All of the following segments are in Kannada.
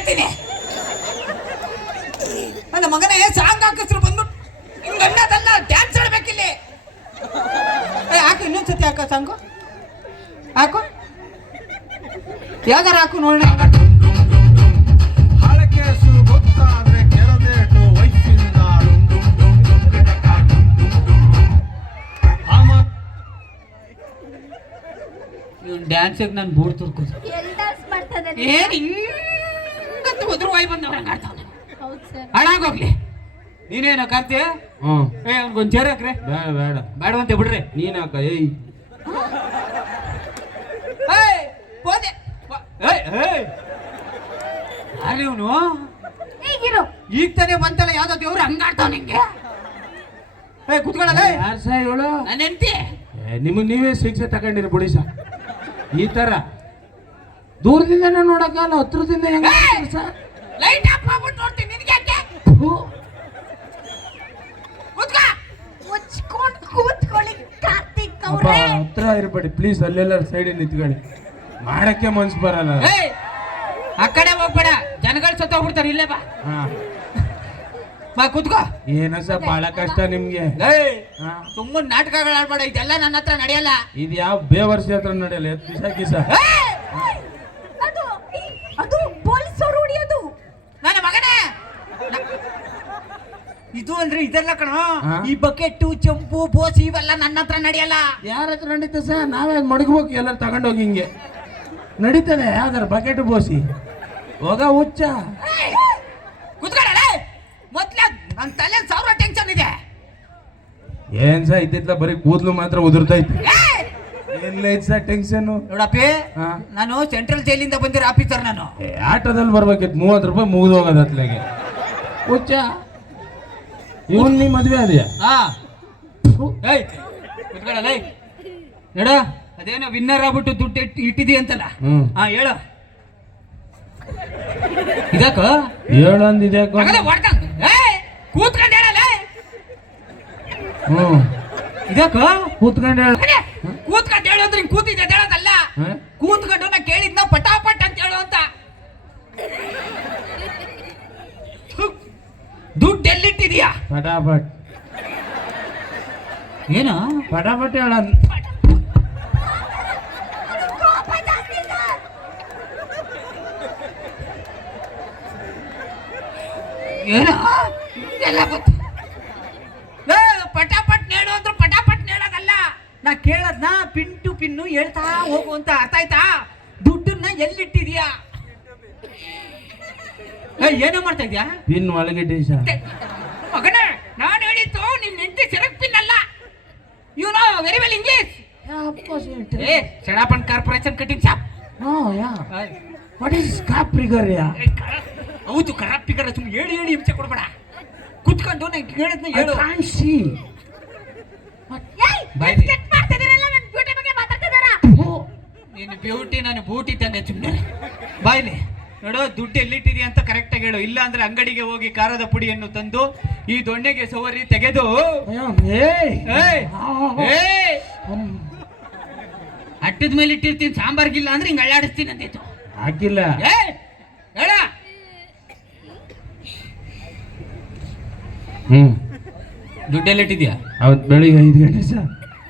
ಹೇಳ್ತೀನಿ ನನ್ನ ಮಗನೇ ಸಾಂಗ್ ಹಾಕಿಸ್ರು ಬಂದ್ಬಿಟ್ಟು ಹಿಂಗ್ ಅನ್ನೋದಲ್ಲ ಡ್ಯಾನ್ಸ್ ಆಡ್ಬೇಕಿಲ್ಲಿ ಏ, ಹಾಕು ಇನ್ನೊಂದ್ಸತಿ ಹಾಕೋ ಸಾಂಗು ಹಾಕು ಯಾವ್ದಾರ ಹಾಕು ನೋಡೋಣ ಡ್ಯಾನ್ಸಿಗೆ ನಾನು ಬೋರ್ಡ್ ತುರ್ಕೋದು ಏನ್ ಹಿಂಗಂತ ಉದ್ರು ವಾಯ್ ಬಂದು ಆಡ್ತಾವನೆ ಹೌದು ಸರ್. ಹಾಳಾಗೋಗ್ಲಿ ನೀನೇನ ಕಾರ್ತೀಯ ಹ್ಮ್ ಏ ಅವ್ನಿಗೊಂದು ಚೇರ್ ಹಾಕ್ರೆ. ಬೇಡ ಬೇಡ. ಬೇಡವಂತೆ ಬಿಡ್ರಿ. ನೀನ್ ಹಾಕ ಏಯ್. ಏಯ್ ಹೋದೆ. ಏಯ್ ಏಯ್. ಯಾರು ಇವನು ಹೀಗಿರು ಈಗ ತಾನೇ ಬಂತಲ್ಲ ಯಾವ್ದೋ ದೇವ್ರು ಹಂಗಾಡ್ತಾವ ನಿಂಗೆ. ಏ ಕುತ್ಕೊಳ್ಳಲ್ಲ ಯಾರ್ ಸಹ ಇವಳು? ನನ್ನ ಹೆಂಡತಿ. ಏ, ನಿಮಗ್ ನೀವೇ ಶಿಕ್ಷೆ ತಗೊಂಡಿರಿ ಬಿಡಿ ಸರ್ ಈ ತರ. ದೂರದಿಂದನೇ ನೋಡಕಲ್ಲ ಹತ್ರದಿಂದ ಹೆಂಗ ಸರ್? ಲೈಟ್ ಆಫ್ ಮಾಡ್ಬಿಟ್ಟು ನೋಡ್ತೀನಿ ನಿನ್ಗೆ ಯಾಕೆ? ಕುತ್ಕೋ! ಮುಚ್ಕೊಂಡು ಕೂತ್ಕೊಳ್ಳಿ ಕಾರ್ತಿಕ್ ಅವ್ರೆ. ಹತ್ರ ಇರ್ಬೇಡಿ ಪ್ಲೀಸ್ ಅಲ್ಲೆಲ್ಲ ಸೈಡ್ ನಿಂತ್ಕೊಳ್ಳಿ. ಮಾಡಕ್ಕೆ ಮನ್ಸು ಬರಲ್ಲ. ಏಯ್! ಆ ಕಡೆ ಹೋಗ್ಬೇಡ ಜನಗಳು ಸತ್ತೋಗ್ಬಿಡ್ತಾರೆ ಇಲ್ಲೇ ಬಾ. ಹಾ. ಬಾ ಕುತ್ಕೋ. ಏನ ಸರ್ ಬಹಳ ಕಷ್ಟ ನಿಮ್ಗೆ? ಏಯ್! ಹಾ. ಸುಮ್ಮನೆ ನಾಟಕಗಳು ಆಡ್ಬೇಡ ಇದೆಲ್ಲ ನನ್ನ ಹತ್ರ ನಡೆಯಲ್ಲ. ಇದು ಯಾವ ಬೇವರ್ಸಿ ಹತ್ರ ನಡೆಯಲ್ಲ ಎತ್ ಬಿಸಾಕಿ ಸರ್? ಏಯ್! ಅದು ಅದು ಪೊಲೀಸ್ ಅವರು ಹೊಡಿಯೋದು ನನ್ನ ಮಗನೇ ನ- ಇದು ಅಂದ್ರೆ ಇದೆಲ್ಲ ಕಣ. ಹಾ? ಈ ಬಕೆಟ್ ಚಂಪು ಬೋಸಿ ಇವೆಲ್ಲ ನನ್ನ ಹತ್ರ ನಡೆಯಲ್ಲ. ಯಾರ ಹತ್ರ ನಡೀತದೆ ಸರ್? ನಾವೇ ಮಡಗ್ಬೇಕು ಎಲ್ಲ ತಗೊಂಡೋಗಿ ಹಿಂಗೆ? ನಡೀತದೆ ಯಾವ್ದಾರ ಬಕೆಟ್ ಬೋಸಿ? ಹೋಗ ಹುಚ್ಚ. ಕುತ್ಕೊಳ್ಳ ಮೊದ್ಲ ನನ್ನ ತಲೆ ಸಾವಿರ ಟೆನ್ಷನ್ ಇದೆ. ಏನ್ ಸರ್ ಇದ್ದಿದ್ಲ ಬರೀ ಕೂದ್ಲು ಮಾತ್ರ ಉದುರ್ತೈತಿ ಏಯ್! ಎಲ್ಲ ಐತ್ ಸರ್ ಟೆನ್ಷನ್ ನೋಡಪ್ಪಿ ಹಾ. ನಾನು ಸೆಂಟ್ರಲ್ ಜೈಲಿಂದ ಬಂದಿರೋ ಆಫೀಸರ್ ನಾನು. ಆಟೋದಲ್ಲಿ ಬರ್ಬೇಕಿತ್ತು. ಮೂವತ್ತು ರೂಪಾಯಿ ಮುಗಿದು ಹೋಗೋದು ಅತ್ಲಾಗೆ. ಹುಚ್ಚ. ಇವನ್ ನೀ ಮದ್ವೆ ಏಯ್ ನೋಡ ಅದೇನೋ ವಿನ್ನರ್ ಆಗ್ಬಿಟ್ಟು ದುಡ್ಡು ಇಟ್ಟು ಇಟ್ಟಿದಿ ಅಂತಲ್ಲ? ಹಾ ಹೇಳ. ಇದಕ್ಕ ಹೇಳ ಏಯ್ ಕೂತ್ಕೊಂಡು ಹೇಳಲ್ಲ ಹ್ಮ್. ಇದಕ್ಕ ಕೂತ್ಕೊಂಡು ಹೇಳ. ಕೂತ್ಕೊಂಡ್ ಕೂತ್ಕೊಂಡು ಹೇಳು ಹಿಂಗ್ ಕೂತಿದ್ದೆ ಹೇಳೋದಲ್ಲ. ಕೂತ್ಕೊಂಡು ನಾ ಕೇಳಿದ್ನ ಪಟಾಪಟ್ ಅಂತ ಹೇಳು ಅಂತ ಥು, ದುಡ್ಡು ಎಲ್ಲಿಟ್ಟಿದ್ಯಾ ಪಟಾಪಟ್. ಏನು? ಪಟಾಪಟ್ ಹೇಳ. ಏನು? ಎಲ್ಲ ಪಟಾಪಟ್ ನೇಳು ಅಂದ್ರೆ ಪಟಾಪಟ್ ನೇಳೋದಲ್ಲ ನಾ ಕೇಳದ್ನ ಪಿನ್ ಟು ಪಿನ್ನು ಹೇಳ್ತಾ ಹೋಗು ಅಂತ ಅರ್ಥ ಆಯ್ತಾ? ದುಡ್ಡನ್ನ ಎಲ್ಲಿಟ್ಟಿದ್ಯಾ? ಏನೋ ಮಾಡ್ತಾ ಇದ್ಯಾ? ಪಿನ್ ಒಳಗಿಟ್ಟಿ ಸರ್ ಮಗನೇ ನಾನು ಹೇಳಿದ್ದು ನಿನ್ ಹೆಂಡತಿ ಸೆರಗ್ ಪಿನ್ ಅಲ್ಲ you very well English ಸೆಡಾಪನ್ corporation cutting shop what is cop figure ಯಾ ಹೌದು ಕರಾಪಿಗರ ಸುಮ್ಮನೆ ಹೇಳಿ ಹೇಳಿ ಹಿಂಸೆ ಕೊಡ್ಬೇಡ. ಕುತ್ಕೊಂಡು ನಂಗೆ ಹೇಳಿದ್ನ ಹೇಳು. ಕಾಂಟ್ ಸಿ ಏಯ್ ಬಾಯ್ ಚೆಕ್ ಮಾಡ್ತಾ ಇದೀರಲ್ಲ ನನ್ನ ಬ್ಯೂಟಿ ಬಗ್ಗೆ ಮಾತಾಡ್ತಿದಾರಾ ನೀನು ಬ್ಯೂಟಿ ನಾನು ಬೂಟಿ ತಂದೆ ಸುಮ್ಮನೆ ಬಾಯ್ಲಿ ನೋಡು ದುಡ್ಡು ಎಲ್ಲಿಟ್ಟಿದೆಯಾ ಅಂತ ಕರೆಕ್ಟಾಗಿ ಹೇಳು. ಇಲ್ಲ ಅಂದ್ರೆ ಅಂಗಡಿಗೆ ಹೋಗಿ ಖಾರದ ಪುಡಿಯನ್ನು ತಂದು ಈ ದೊಣ್ಣೆಗೆ ಸವರಿ ತೆಗೆದು! ಅಟ್ಟದ ಮೇಲೆ ಇಟ್ಟಿರ್ತೀನಿ ಸಾಂಬಾರ್ಗಿಲ್ಲ ಅಂದ್ರೆ ಹಿಂಗೆ ಅಳ್ಳಾಡಿಸ್ತೀನಿ ಅಂದಿತ್ತು. ಹಾಕಿಲ್ಲ ಹೇಳ! ಹ್ಮ್. ದುಡ್ಡೆಲ್ಲಿಟ್ಟಿದ್ಯಾ ಅವತ್ ಬೆಳಿಗ್ಗೆ ಐದು ಗಂಟೆ ಸರ್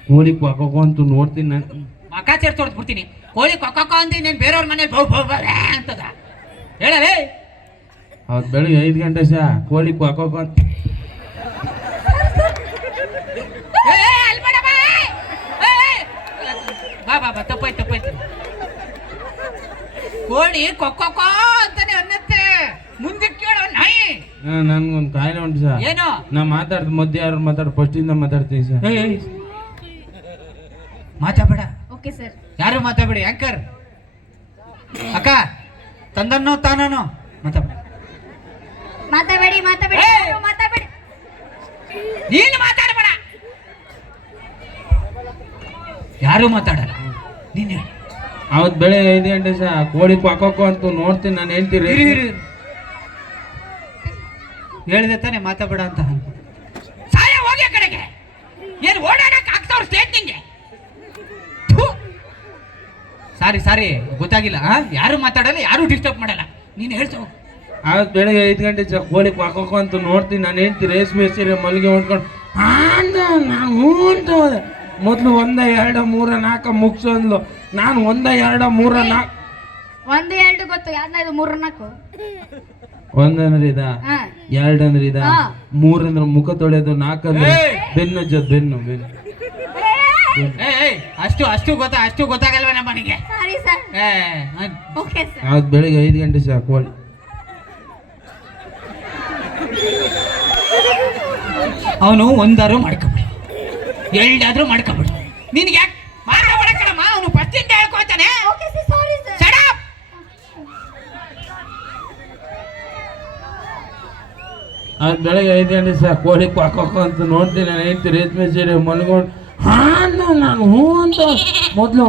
ಕೋಳಿ ಕ್ವಾಕೋ ಅಂತ ನೋಡ್ತೀನಿ ನಾನು. ಮಕ ಸೇರ್ ಬಿಡ್ತೀನಿ ಕೋಳಿ ಕೊಕ್ಕೊ ಅಂತ ನೀನು ಬೇರೆಯವ್ರ ಮನೇಲಿ ಬೌ ಬೌ ಬೌ ಅಂತದ. ಹೇಳಲೇ? ಅವತ್ ಬೆಳಿಗ್ಗೆ ಐದು ಗಂಟೆ ಸಾ ಕೋಳಿ ಕ್ವಾಕೋ ಅಂತ ಏ, ಏ, ಅಲ್ಲಿ ಬೇಡ ಬಾ, ಏ, ಏ, ಏ. ಬಾ ಬಾ ಬಾ ತಪ್ಪಾಯ್ತು ತಪ್ಪಾಯ್ತು ಕೋಳಿ ಕೊಕ್ಕೊ ಅಂತಾನೆ ಅನ್ನತ್ತೆ. ಮುಂದೆ ಕೇಳೋ ನಾಯಿ. ನನ್ಗೊಂದು ಕಾಯಿಲೆ ಉಂಟು ಸರ್ ಏನು? ನಾ ಮಾತಾಡ್ದು ಮಧ್ಯ ಯಾರು ಮಾತಾಡ್ ಫಸ್ಟಿಂದ ಮಾತಾಡ್ತೀನಿ ಸರ್ ಏಯ್, ಏಯ್. ಮಾತಾಡ್ಬೇಡ. ಓಕೆ ಸರ್ ಯಾರು ಮಾತಾಡ್ಬೇಡಿ ಆಂಕರ್ ಅಕ್ಕ. ತಂದನ್ನೋ ತಾನೋ ಮಾತಾಡ್ಬೇಡ ಮಾತಾಡಬೇಡಿ ಮಾತಾಬೇಡಿ ಮಾತಾಡಬೇಡಿ ನೀನು ಮಾತಾಡಬೇಡ. ಯಾರು ಮಾತಾಡಲ್ಲ. ನೀನು. ಅವತ್ ಬೆಳೆ ಐದು ಗಂಟೆ ಸಹ ಕೋಳಿ ಪಾಕೋಕೋ ಅಂತ ನೋಡ್ತೀನಿ ನಾನು ಹೇಳ್ತೀರಿ. ಹೇಳಿದೆ ತಾನೇ ಮಾತಾಡಬೇಡ ಅಂತ. ಸಾಯ ಹೋಗಿ ಆ ಕಡೆಗೆ. ಏನು ಓಡಾಡಕ್ಕೆ ಆಗ್ತಾವ್ರು ಸ್ಟೇಟ್ ನಿಂಗೆ? ಸಾರಿ ಸಾರಿ ಗೊತ್ತಾಗಿಲ್ಲ. ಯಾರು ಮಾತಾಡಲ್ಲ ಯಾರು ಡಿಸ್ಟರ್ಬ್ ಮಾಡಲ್ಲ. ನೀನು ಹೇಳ್ತಾವ ಆವತ್ತು ಬೆಳಗ್ಗೆ ಐದು ಗಂಟೆ ಚ ಕೋಳಿ ಹಾಕೋಕೋ ಅಂತ ನೋಡ್ತೀನಿ. ನಾನು ಹೇಳ್ತಿ ರೇಷ್ಮೆ ಸೀರೆ ಮಲ್ಲಿಗೆ ಹೊಡ್ಕೊಂಡು ಅಂದ ನಾನು ಹ್ಞೂ ಅಂತ ಹೋದೆ. ಮೊದಲು ಒಂದ ಎರಡ ಮೂರ ನಾಲ್ಕ ಮುಗ್ಸಂದ್ಲು ನಾನು ಒಂದ ಎರಡ ಮೂರ ನಾಲ್ಕು ಒಂದ ಎರಡು ಗೊತ್ತು. ಯಾರನ್ನ ಇದು ಮೂರು ನಾಲ್ಕು? ಒಂದಂದ್ರೆ ಇದ? ಎರಡಂದ್ರೆ ಇದ? ಮೂರಂದ್ರ ಮುಖ ತೊಳೆದು ನಾಲ್ಕಂದ್ರೆ ಬೆನ್ನು ಜೊತೆ ಬೆನ್ನು ಬೆನ್ನು. ಅಷ್ಟು ಅಷ್ಟು ಗೊತ್ತಾ ಅಷ್ಟು ಗೊತ್ತಾಗಲ್ವ ನಮ್ಮ ಮನೆಗೆ? ಸಾರಿ ಸರ್ ಓಕೆ ಸರ್ ಆವತ್ತು ಬೆಳಿಗ್ಗೆ ಐದು ಗಂಟೆ ಸಾಕು ಕೋಳಿ ಅವನು ಒಂದಾರು ಮಾಡ್ಕೊಬಿಡು. ಎರಡಾದ್ರೂ ಮಾಡ್ಕೊಬಿಡು. ನಿನ್ಗೆ ಯಾಕೆ ಮಾಡ್ಕೊಬಿಡಕ್ಕಣಮ್ಮ ಅವನು ಫಸ್ಟಿಂದ ಹೇಳ್ಕೊತಾನೆ. Okay sir sorry sir up! ಅದು ಬೆಳಗ್ಗೆ ಐದು ಗಂಟೆ ಸಾಕು ಕೋಳಿ ಕ್ವಾಕೋ ಅಂತ ನೋಡ್ತೀನಿ. ನಾನು ಐತಿ ರೇಷ್ಮೆ ಸೀರೆ ಮಲ್ಕೊಂಡು ಹಾ ನಾನು ಹ್ಞೂ ಅಂತ ಮೊದಲು